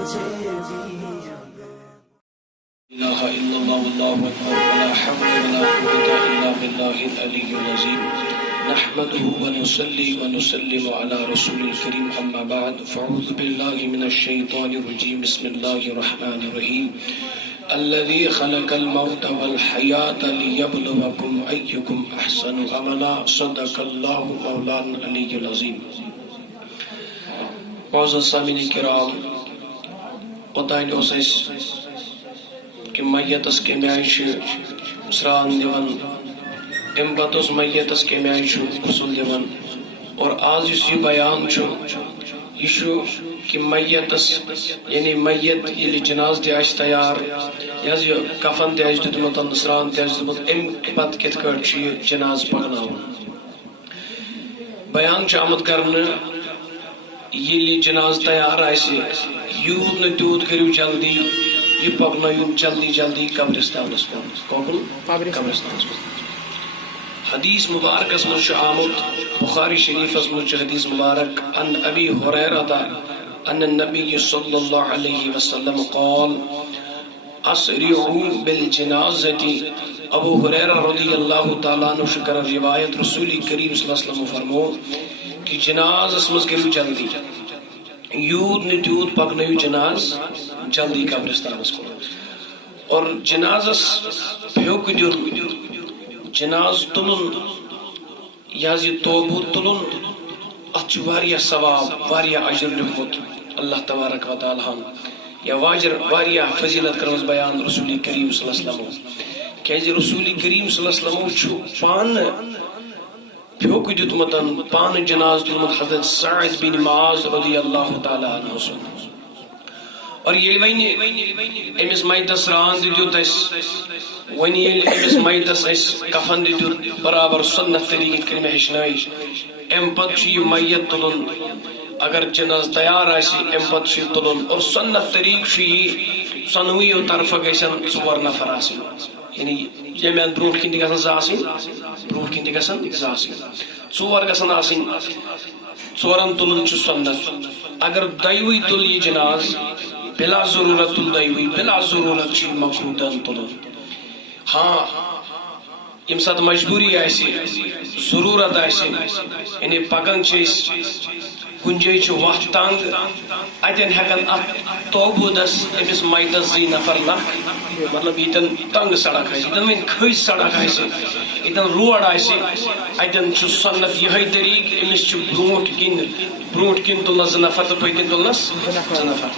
إله إلا الله والله أكبر ولا حول ولا قوة إلا بالله العلي العظيم نحمده ونصلي ونسلم على رسول الكريم أما بعد فأعوذ بالله من الشيطان الرجيم بسم الله الرحمن الرحيم الذي خلق الموت والحياة ليبلوكم أيكم أحسن عملا صدق الله مولانا العلي العظيم. معزز سامعین کرام، اوتانۍ اوس اَسہِ کہ میتس کمہِ آیہِ چھِ سرٛان دِوان، اَمہِ پتہٕ اوس میتس کمہِ آیہِ چھُ غسل دِوان، اور آز یُس یہِ بیان چھُ یہِ چھُ کہ میتس یعنی میت ییٚلہِ جناز تہِ آسہِ تیار، یہِ حظ یہِ کفن تہِ آسہِ دیُتمُت، سرٛان تہِ آسہِ دیُتمُت، اَمہِ پتہٕ کِتھ کٲٹھۍ چھُ یہِ جناز پکناوُن. بیان چھُ آمُت کرنہٕ ییٚلہِ جناز تیار آسہِ، یوٗت نہٕ تیوٗت کٔرِو جلدی، یہ پکنٲیُن جلدی جلدی قبرستانس کُن. کوکُن؟ قبرستانس کُن. حدیث مبارکس منٛز چھُ آمُت، بخاری شریفس منٛز چھُ حدیث مبارک عن ابی ہریرہ ان النبی صلی اللہ علیہ وسلم قال اسرعوا بالجنازۃ. ابو ہریرہ رضی اللہ تعالیٰ عنہ چھُ کران روایت، رسول کریم صلی اللہ علیہ وسلم فرمو کہ جنازس منٛز کٔرِو جلدی، یوٗت نہٕ تیوٗت پکنٲیِو جناز جلدی قبرستانس کُن. اور جنازس پھیوٚک دیُن، جناز تُلُن، یہِ حظ یہِ توبوٗد تُلُن، اتھ چھُ واریاہ ثواب، واریاہ اجر لیوٚکھمُت اللہ تبارک و تعالیٰ ہن، یا واریاہ فضیلت کٔرمٕژ بیان رسول کریم صلی اللہ علیہ وسلم. کیازِ رسول کریم صلی اللہ علیہ وسلم چھُ پانہٕ پھیوٚک دیُتمُت، پانہٕ جناز تُلمُت حضرت سعد بن معاذ رضی اللہ تعالیٰ عنہ سُنٛد. اور ییٚلہِ وۄنۍ أمِس میتس سرٛان تہِ دیُت اَسہِ، وۄنۍ ییٚلہِ أمِس میتس اَسہِ کفن تہِ دیُت برابر سُنت طریٖقہٕ یِتھ کٔنۍ مےٚ ہیٚچھنٲے، اَمہِ پتہٕ چھُ یہِ میت تُلُن. اگر جناز تیار آسہِ اَمہِ پتہٕ چھُ یہِ تُلُن، اور سُنت طریٖقہٕ چھُ یہِ ژۄنوٕیو طرفہٕ گژھن 4 نفر آسٕنۍ، یعنی ییٚمہِ اندٕ برٛونٛٹھ کِنۍ تہِ گژھن 2 آسٕنۍ، برٛونٛٹھ کِنۍ تہِ گژھن 2 آسٕنۍ، 4 گژھن آسٕنۍ. 4 تُلُن چھُ سُنت. اگر دۄیوٕے تُل یہِ جناز بلا ضروٗرت تُل دۄیوٕے، بلا ضروٗرت چھُ یہِ مکروٗہ تُلُن. ہاں ییٚمہِ ساتہٕ مجبوٗری آسہِ، ضروٗرت آسہِ، یعنی پکان چھِ أسۍ کُنہِ جایہِ چھِ وتھ تنگ، اتٮ۪ن ہٮ۪کن اتھ توبوٗدس أمِس میتس 2 نفر نکھ، مطلب ییٚتٮ۪ن تنگ سڑک آسہِ، ییٚتٮ۪ن وۄنۍ کھٔج سڑک آسہِ، ییٚتٮ۪ن روڈ آسہِ، اتٮ۪ن چھُ سُنت یِہے طریٖقہٕ، أمِس چھُ برٛونٛٹھ کِنۍ تُلنس 2 نفر تہٕ پٔتۍ کِنۍ تُلنس 2 نفر.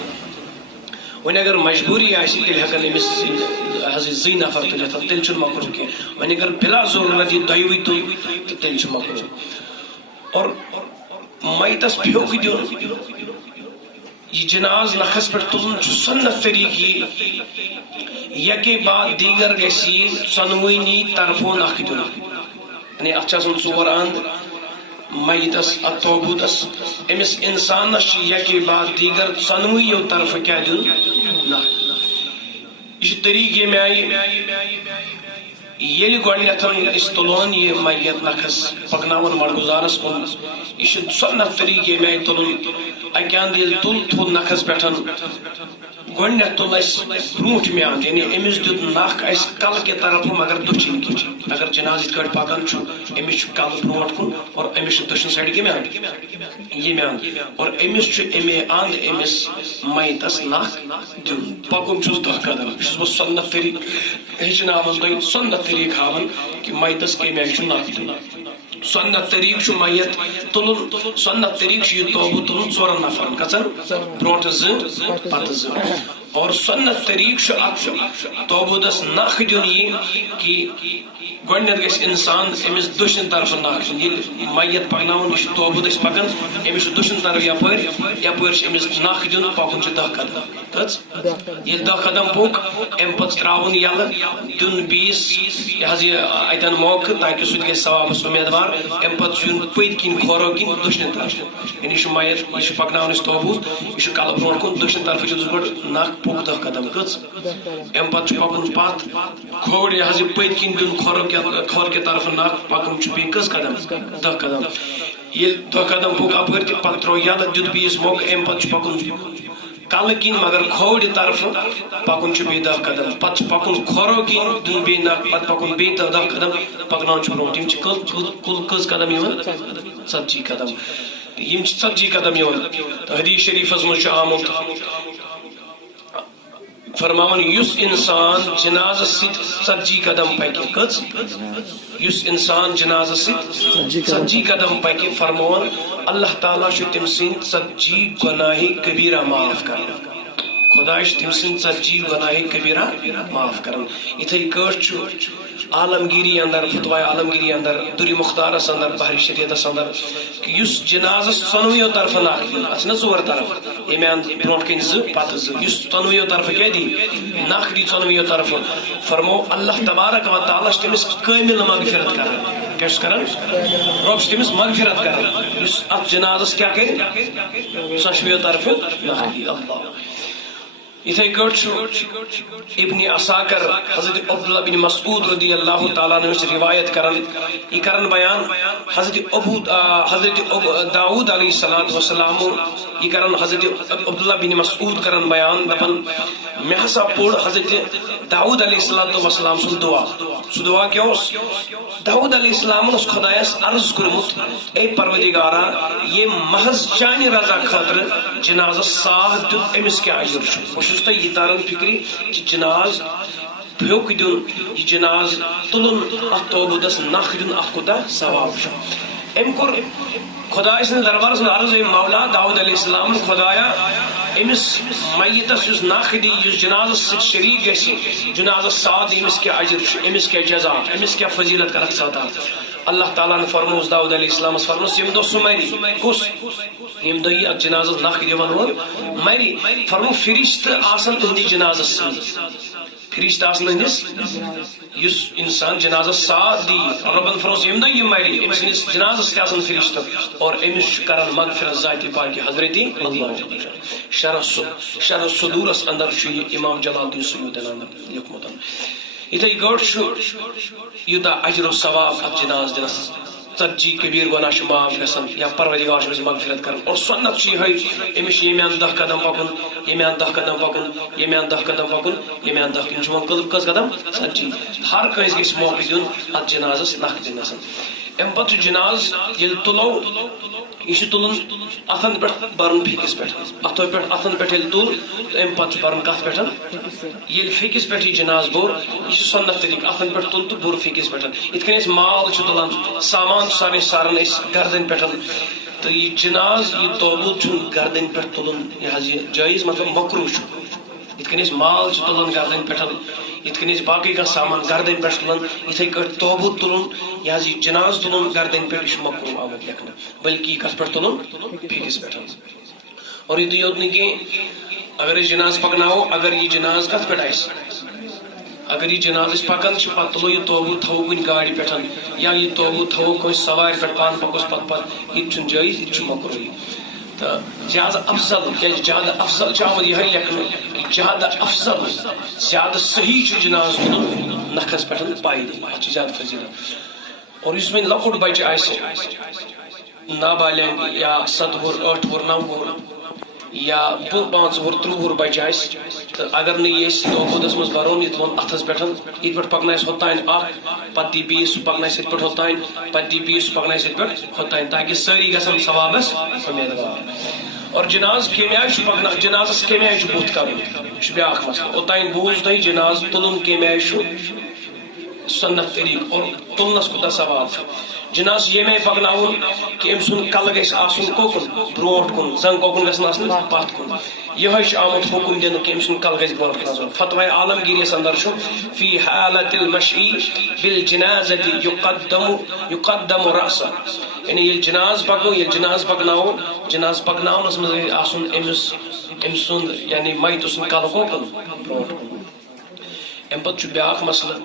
وۄنۍ اگر مجبوٗری آسہِ تیٚلہِ ہٮ۪کن أمِس 2 نفر تُلِتھ، تیٚلہِ چھُنہٕ مکروٗہ کینٛہہ. وۄنۍ اگر بلا ضروٗرت یہِ دۄیوٕے تُل تہٕ تیٚلہِ چھُ مکروٗہ. اور میتس پھیوٚک دیُن، یہِ جناز نکھس پٮ۪ٹھ تُلُن چھُ سُنت طریٖقہٕ یہِ، یکے بعد دیٖگر گژھِ یہِ ژۄنوٕنی طرفو نکھ دیُن. یعنی اتھ چھِ آسان 4 اند میتس، اتھ توبوٗدس. أمِس انسانس چھِ یکے بعد دیٖگر ژۄنوٕیو طرفہٕ کیٛاہ دیُن؟ نکھ. یہِ چھُ طریٖقہٕ ییٚمہِ آیہِ ییٚلہِ گۄڈٕنیتھ أسۍ تُلون یہِ میت نکھس، پکناوان مڑگُزارس کُن، یہِ چھُ سُنت طریٖقہٕ ییٚمہِ آیہِ تُلُن. اکہِ اندٕ ییٚلہِ تھوٚد نکھس پٮ۪ٹھ، گۄڈٕنیتھ تُل اسہِ برٛونٛٹھمہِ اند، یعنی أمِس دیُت نکھ اسہِ کلہٕ کہِ طرفہٕ مگر دٔچھِنۍ کِنۍ. اگر جناز یِتھ کٲٹھۍ پکان چھُ، أمِس چھُ کلہٕ برٛونٛٹھ کُن، اور أمِس چھُ دٔچھُن سایڈٕ کَمہِ اند؟ ییٚمہِ اند. اور أمِس چھُ اَمے اند أمِس میتس نکھ دیُن. پکُن چھُس 10 قدم. یہِ چھُس بہٕ سُنت طریٖقہٕ ہیٚچھناوان تۄہہِ، سُنت طریٖقہٕ ہاوان کہ میتس کَمہِ آیہِ چھُ نکھ دیُن. سُنت طریٖقہٕ چھُ میت تُلُن، سُنت طریٖقہٕ چھُ یہِ توبوٗد تُلُن 4 نفرن، کٔژن؟ برٛونٛٹھٕ 2 پتہٕ 2. اور سُنت طریٖقہٕ چھُ اتھ توبوٗدس نکھ دیُن یہِ کہ گۄڈٕنیتھ گژھِ انسان أمِس دٔچھِنۍ طرفہٕ نکھ دیُن. ییٚلہِ میت پکناوُن، یہِ چھُ توبوٗد أسۍ پکان، أمِس چھُ دٔچھُن طرف یپٲرۍ چھُ أمِس نکھ دیُن، پکُن چھُ 10 قدم. ییٚلہِ 10 قدم پوٚک، اَمہِ پتہٕ تراوُن یلہٕ، دیُن بیٚیِس یہِ حظ یہِ اتٮ۪ن موقعہٕ تاکہِ سُہ تہِ گژھِ ثوابس اُمیدوار. اَمہِ پتہٕ چھُ یُن پٔتۍ کِنۍ کھۄرو کِنۍ دٔچھنہِ طرفہٕ، یعنی یہِ چھُ میت، یہِ چھُ پکناوُن أسۍ توبوٗد، یہِ چھُ کلہٕ برٛونٛٹھ کُن، دٔچھنہِ طرفہٕ چھُس گۄڈٕ نکھ، پوٚک 10 قدم، کٔژ؟ اَمہِ پتہٕ چھُ پکُن پتھ، کھوٚر یہِ حظ یہِ پٔتۍ کِنۍ دیُن کھۄر کہِ طرفہٕ نکھ، پکُن چھُ بیٚیہِ کٔژ قدم؟ 10 قدم. ییٚلہِ 10 قدم پوٚک اپٲرۍ تہِ، پتہٕ ترٛوو یلہٕ، دیُت بیٚیِس موقعہٕ، اَمہِ پتہٕ چھُ پکُن کل کن مگر کھوڑ طرف پکن چھ بیٚیہِ 10 قدم پتہ پکن کھورو کن دن بیٚیہِ نکھ پتہ پکن بیٚیہِ 10 قدم پکناون چھ برونٛٹھ یم چھ کٔژ قدم یوان 40 قدم یم چھ 40 قدم یوان حدیث شریفس منٛز چھ آمت فرماون یس انسان جنازس ست 40 قدم پکہ کٔژ یس انسان جنازس ست 40 قدم پکہ فرماون اللہ تعالیٰ چھ تم سند 40 گناہ کبیرہ معاف کران خدا تم سند 40 گناہ کبیرہ معاف کران اتھے کٹ عالمگیری اندر فتوائے عالمگیری اندر دوری مختارس اندر بحری شریعتس اندر کہ یس جنازس ژۄنوٕیو طرف ناکھ دی اتھ نا ژور طرف امیان برونٛٹھ کن زٕ پتہٕ زٕ یس ژۄنوٕیو طرف کیا دی ناکھ دی ژۄنوٕیو طرف فرمو اللہ تبارک و تعالیٰ چھ تٔمِس کٲمل مغفرت کران کیا چھ کران رب چھ تٔمِس مغفرت کران یس اتھ جنازس کیا کرِ ژۄشوٕیو طرف ناکھ دی اللہ اتھے کٹ ابن عساکر حضرت عبداللہ بن مسعود رضی اللہ تعالیٰ عنہ روایت کرن یہ کرن بیان حضرت داؤد علیہ السلام یہ کرن حضرت عبداللہ بن مسعود کرن بیان دپن میں ہسا پوڑ حضرت داؤد علیہ السلام سن دعا سو دعا کیا اس داؤد علیہ السلام اس خدایس عرض کرمت اے پروردگارا یہ محض چانی رضا خاطر جنازہ ساہ دیت امس کیا اجر چھُ یہ تارن فکری جناز پھیوک دن یہ جناز تلن ات توبودس نخ دن ات کوتاہ ثواب ام کور خدا سن دربارس عرض اے مولا داؤد علیہ السلام خدایا امس میتس یس نخ دی یس جنازس سۭتۍ شریک گژھِ جنازس ساتھ امس کیا اجر امس کیا جزا امس کیا فضیلت کرکھ ساتا اللہ تعالیٰ نے فرموس داؤد علیہ السلام فرموس یم دو سہ مری کس یم دو یہ جنازس نخ دِوان وول مری فرمو فرشت آسن تہندِ جنازس سۭتۍ فرشت آسن ہندس یس انسان جنازس ساتھ دی ربن فرموس یم دو یہ مری امس سندس جنازس تہ آسن فرشت اور امس کران مغفرت ذات پاک حضرت اللہ شرح صدورس اندر یہ امام جلال الدین سیوطی اندر لیکھمت اتھے گٹ یوتہ اجر و ثواب ات جناز دنس 40 کبیر گناہ معاف گژھان یا پروردگار چھ مغفرت کران اور سنت یہ امس یمیان 10 قدم پکن یمیان 10 قدم پکن یمیان 10 قدم پکن یمیان 10 قدم کس قدم 40 ہر کنس گژھِ موقع دن ات جنازس نخ دنس ام پتہ جناز یل تلو یہ تلن اتن پہ برن پھیکس پہ اتو پہ اتن پہ تل ام پتہ برن کت پہ یل پھیکس پہ یہ جناز بور یہ سنت طریقہ اتن پہ تل تو بور پھیکس پہ ات کن مال تلان سامان سارے سارن گردن پہ تو یہ جناز یہ توبوت گردن پہ تلن یہ جائز مطلب مکروہ ات کن مال تلان گردن پہ ات کن باقی کا سامان گردن پہ تلان اتھے کٹ توبوت تلن یہ جناز تلن گردن پہ یہ مکروہ آمد لکھنا بلکہ کت پہ تلن پھیکس پہ اور یہ یوت نہیں اگر یہ جناز پکناو اگر یہ جناز کت پہ اگر یہ جناز پکان پہ تلو یہ توبوت تھو کن گاڑی پہ یا یہ توبوت تھو کن سوار پہ پان پکوس پتہ یہ جائز یہ مکروہ تو زیادہ افضل زیادہ افضل آمد یہ لکھنا زیادہ افضل زیادہ صحیح جناز تلن نکھس پہ پائی دن ات زیادہ فضیلت اور اس میں لکٹ بچہ نابالغ یا 7 وُہُر 8 وُہُر 9 وُہُر یا 5 وُہُر 3 وُہُر بچہ تو اگر نی توبودس مز برون یہ تلون اتس پہ یہ پہ پکنائس ہوتان پتہ دی بیس پکنائس ات پہ ہوتان پتہ دی بیس پکنائس ات پہ ہوتان تاکہ ساری گھن ثوابس امیدوار اور جناز کمہ آئی پکنا جنازس کمہ آئی بت کر بیاا مسئلہ اوتان بوز تھی جناز تلن کمہ آئی سنت طریق اور تلنس کوتاہ ثواب جناز یہ میں پکناون کہ ام سن کل گھس آسن کوکن بروٹ کن زنگ کوکن گھن آسن پت کن یہ آمت حکم دن کہ ام سن کل گھس بروٹ کن آسن فتوی عالمگیریس اندر فی حالت المشی بالجنازت یقدم رأسا یعنی یہ جناز پکنو یہ جناز پکناونس مز آسن ام سن یعنی میت سن کل کوکن بروٹ کن ام پتہ بیاکھ مسئلہ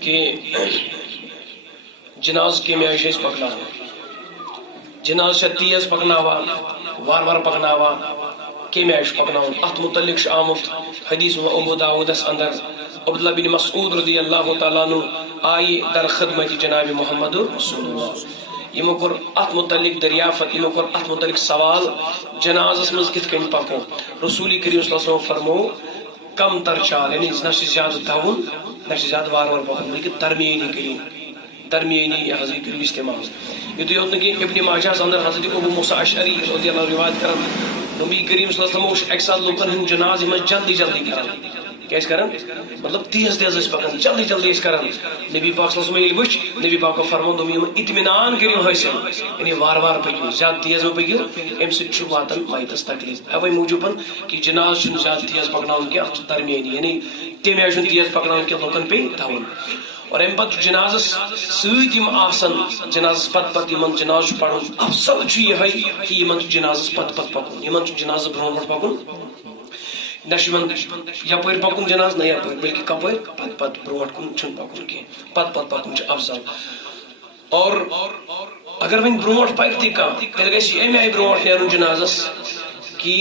کہ جناز کمہ آئی پکنا جناز تیز پکناوان وار وار پکناوان کمہ آئی پکناون ات متعلق آمت حدیث ابو داودس اندر عبداللہ بن مسعود رضی اللہ تعالیٰ عنہ آئی در خدمت جناب محمد رسول اللہ یمو کور ات متعلق دریافت، یمو کور ات متعلق سوال جنازس مز کت کن پکو. رسول کریم صلی اللہ علیہ وسلم فرمو کم تر چال، یعنی نہ زیادہ دون نہ زیادہ وار وار پکن، بلکہ درمیانی کریں، درمیانی حضرت کریم استعمال. یہ یوت کہ ابن ماجہ اندر حضرت ابو موسیٰ اشعری رضی اللہ عنہ روایت کرن نبی کریم صلی اللہ علیہ وسلم ایک ساتھ لوکن ہند جناز میں جلدی جلدی کران. کیا کران؟ مطلب تیز تیز پکان، جلدی جلدی کران. نبی پاک صلی اللہ علیہ وسلم وچ نبی پاک کو فرمو تم اطمینان کریو حاصل، یعنی وار وار پکیو، زیادہ تیز میں پکیو، ام سچ واتن مائتس تکلیف. اوے موجوبن کہ جناز چھ زیادہ تیز پکناون کی ات درمیانی، یعنی تمہ آئی تیز پکناون کی لوکن پہ دون. اور ام پتہ جنازس ست آسن جنازس پت پت یمن جناز پڑھن افضل یہ کہ یمن جنازس پت پت پکن، یمن جناز برون برون پکن، نہ یپر پکن جناز نہ یپر، بلکہ کپر پت پت برون کن چھ پکن کی، پت پت پکن افضل. اور اگر ون برون پک تھی کم تیل گھر ام آئی برون نیرن جنازس کہ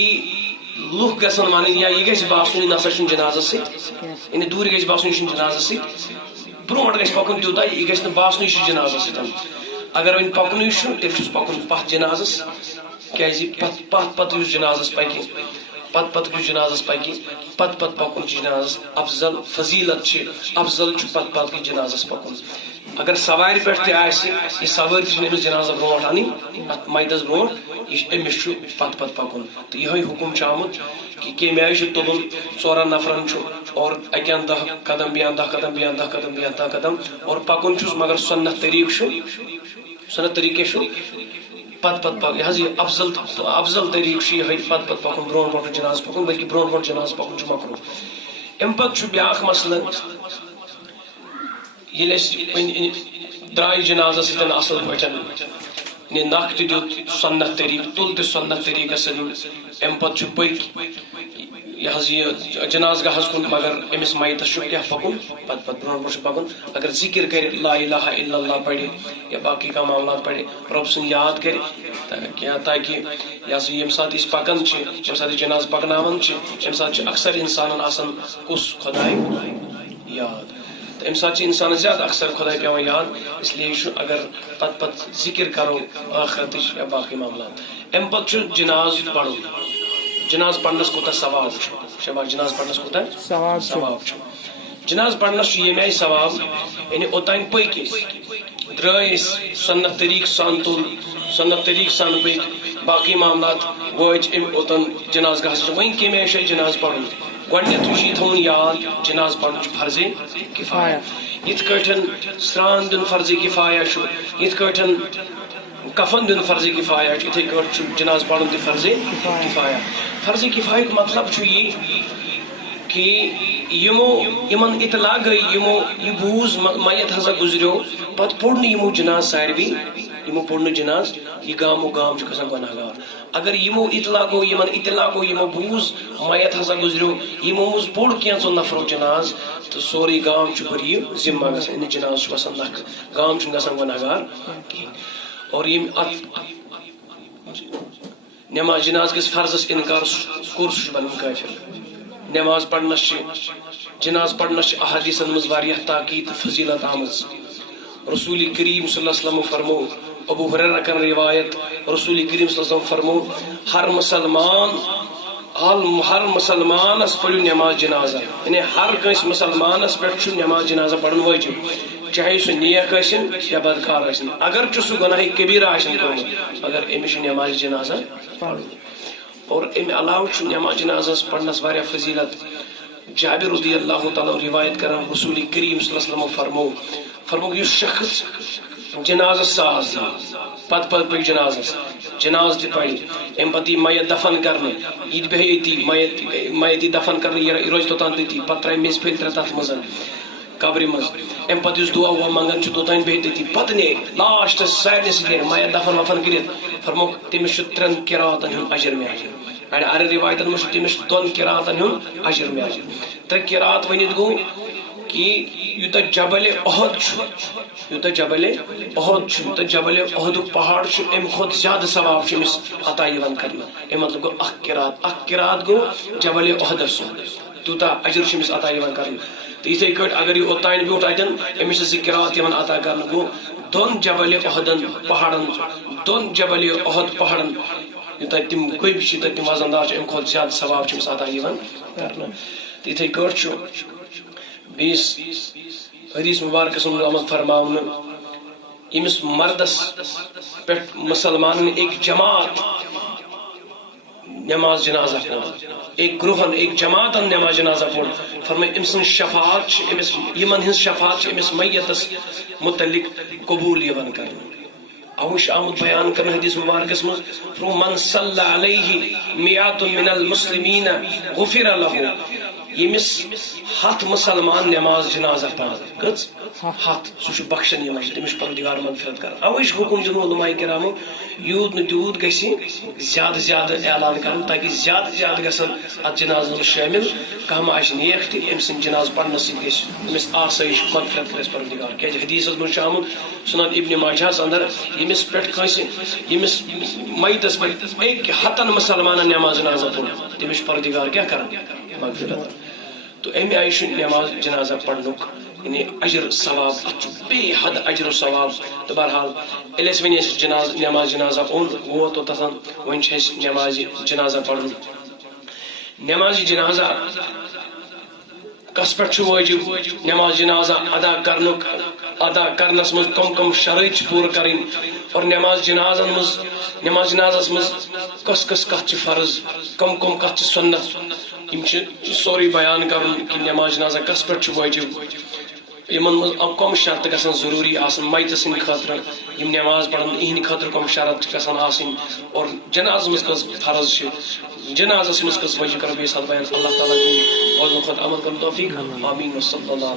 لوک گھن ون یا یہ گھس باسن یہ نسا جنازس ست، یعنی دور گھس باسن یہ جنازس ست، برون گھس پکن تیوتہ یہ گھس باسن یہ جنازس ستن. اگر ون پکن تیل چھس پکن پتھ جنازس، کیازِ پتھ پتھ اس جنازس پکہ، پت پت کس جنازس پکہ، پت پت پکن جنازس افضل، فضیلت افضل پت پت کس جنازس پکن. اگر سوار پہ یہ سوار تمس جنازہ برو ان میتس برو امس پت پت پکن. تو یہ حکم آمت کہ کم آئی تلن ژورن نفرن اور اکین 10 قدم بیان 10 قدم بیان 10 قدم بیان 10 قدم اور پکن چھس، مگر سنت طریق سنت طریقہ پت پت پک یہ افضل طریقہ یہ پت پت پکن برون برون جناز پکن، بلکہ برون برون جناز پکن مکرو. ام پتہ بیاکھ مسئلہ یل درائے جنازہ سن اصل پہ نق تہ دیت سنت طریق، تل تہ سنت طریقہ سن. ام پتہ پک یہ جناز گاہس کن، مگر امس میتس کیا پکن پت پت برون برون پکن. اگر ذکر کر لا الہ الا اللہ پڑھے یا باقی کا معاملات پڑھے، رب سن یاد کر کیا، تاکہ یم سات اس پکان یم سات جناز پکناون یم سات اکثر انسان آسان کس خدائے یاد، تو ام سات انسان زیادہ اکثر خدائے پیوان یاد. اس لیے اگر پت پت ذکر کرو آخرت یا باقی معاملات. ام پتہ جناز پڑھو، جناز پڑھنس کوتا ثواب شبا، جناز پڑھنس کوتا ثواب. جناز پڑھنس یہ آئی ثواب، یعنی اوتان پک درائے سنت طریق سان تل، سنت طریق سان پک باقی معاملات وچ اوتن جناز گاہس. ون کم آئی جناز پڑھن گۄڈنیتھ یہ تھون یاد جناز پڑھن فرض کفایہ. یت کٹھن سران دن فرض کفایہ، یت کٹھن کفن دن فرض کفایہ، اتھے کٹ جناز پڑھن تہ فرض کفایہ. فرض کفایہ مطلب یہ کہ یمن اطلاع گئی، یہ بوز میت ہسا گزریو پتہ پوڑ یمو جناز ساروی، یمو پوڑ جناز، یہ گامو گام گھان گناہ گار. اگر یمو اطلاع گو، یمن اطلاع گو، یمو بوز میت ہسا گزریو، یمو مز پوڑ کینژو نفرو جناز، تو سوری گام بر یہ ذمہ گھان جناز وسان نکھ، گام گھان گناہ گار کہین. اور یم نماز جناز کس فرضس انکار کور سہ بنان کافر. نماز پڑھنس جناز پڑھنس احادیثن مز واریاہ تاکید فضیلت آمز. رسول کریم صلی اللہ علیہ وسلم فرمو، ابو ہریرہ کر روایت، رسول کریم صلی اللہ علیہ وسلم فرمو ہر مسلمانس پڑھو نماز جنازہ، یعنی ہر کنس مسلمانس پہ نماز جنازہ پڑھن واجب، چاہے سہ نیک آسن یا بدکار آسن، اگر سہ گناہ کبیرہ آسن کورمت، مگر امس نماز جنازہ پڑھو. اور امہ علاوہ نماز جنازہ پڑھنس واریاہ فضیلت. جابر رضی اللہ تعالیٰ روایت کران رسول کریم صلی اللہ علیہ وسلم فرمو یہ شخص جنازہ ساز پت پت پہ جناز تہ پڑھ ام پتہ میت دفن کرنے، یہ بہتی میت دفن کرنے، یہ روز توتان تتی، پتہ ترائے میز پھیل ترے تت مز قبر مز، ام پتہ اس دعا ہوا منگان توتان بہتی تھی، پتہ نیک لاسٹ سارے سر میت دفن وفن کرت فرمو تمس 3 قراتن ہند اجر میں اجر. ار روایتن مجھ تمس 2 قراتن ہند اجر میں اجر. 3 قرات ونت گو کہ یوتہ جبل احد یوتہ جبل احد یوتہ جبل احد پہاڑ ام کھت زیادہ ثواب امس عطا یوان کرنا. ام مطلب گو اخ قرات گو جبل احدس تیوتہ اجر امس عطا یوان کرنا. تو یتھے کٹ اگر یہ اوتان بیوٹ اتن امس 2 قرات یوان عطا کرنا گو دون جبل احدن پہاڑن دون جبل احد پہاڑن یوتہ تم گوب تم وزندار ام کھت زیادہ ثواب چمس عطا کرنا تھی کٹ بیس حدیث مبارکس آمد فرماؤن یمس مردس پہ مسلمان ایک جماعت نماز جنازہ پڑھ ایک گروہن ایک جماعتن نماز جنازہ پڑھ فرمائے ام سن شفاعت یمن ہن شفاعت امس میتس متعلق قبول یوان کرنا اوش آمد بیان کرنا حدیث مبارکس من صلی علیہ میات من المسلمین غفر له یمس ہاتھ مسلمان نماز جنازہ پڑھ کچھ ہاتھ سہ بخشن یوان تمس پروردگار مغفرت کر اوش حکم دن علماء کرامو یوت نا تیوت گژھِ زیادہ زیادہ اعلان کرن تاکہ زیادہ زیادہ گژھن ات جناز من شامل کم آس نیک تہ ام سن جناز پڑھنے سۭتۍ گژھِ امس آسائش مغفرت کرس پروردگار کیازِ حدیثس من چھُ آمُت سنن ابن ماجہس اندر یمس پٮ۪ٹھ کٲنٛسہِ یمس میتس پٮ۪ٹھ أکۍ ہتن مسلمانن نماز جنازہ پوٚر تٔمِس چھُ پروردگار کیاہ کران مغفرت تو امہِ آیہِ چھُ نماز جنازہ پڑھنُک یعنی اجر ثواب اتھ بے حد اجر و ثواب تو بہرحال ییٚلہِ اَسہِ وۄنۍ اَسہِ نماز جنازہ اوٚن ووت اوٚتتھن وۄنۍ چھِ اَسہِ نماز جنازہ پڑھُن نماز جنازہ کس پٮ۪ٹھ چھُ وٲجِب نماز جنازہ ادا کرنس منٛز کم کم شرائط چھِ پوٗرٕ کرٕنۍ اور نماز جنازس منٛز کس کس کتھ چھِ فرض کم کم کتھ چھِ سنت یم چھِ سورُے بیان کرُن کہِ نماز جنازہ کس پٮ۪ٹھ چھُ وٲجِب یمن منٛز کم شرط گژھن ضروٗری آسن میتہٕ سٕنٛدِ خٲطرٕ یم نماز پڑھن یہنٛدِ خٲطرٕ کم شرط چھِ گژھن آسٕنۍ اور جنازس منٛز کٔژ فرض چھِ جنازس منٛز کٔژ وجہ کرو بیٚیہِ ساتہٕ بیان اللہ تعالیٰ دِیِن بوزنہٕ کھۄتہٕ عمل کرن توفیق آمیٖن وصلی اللہ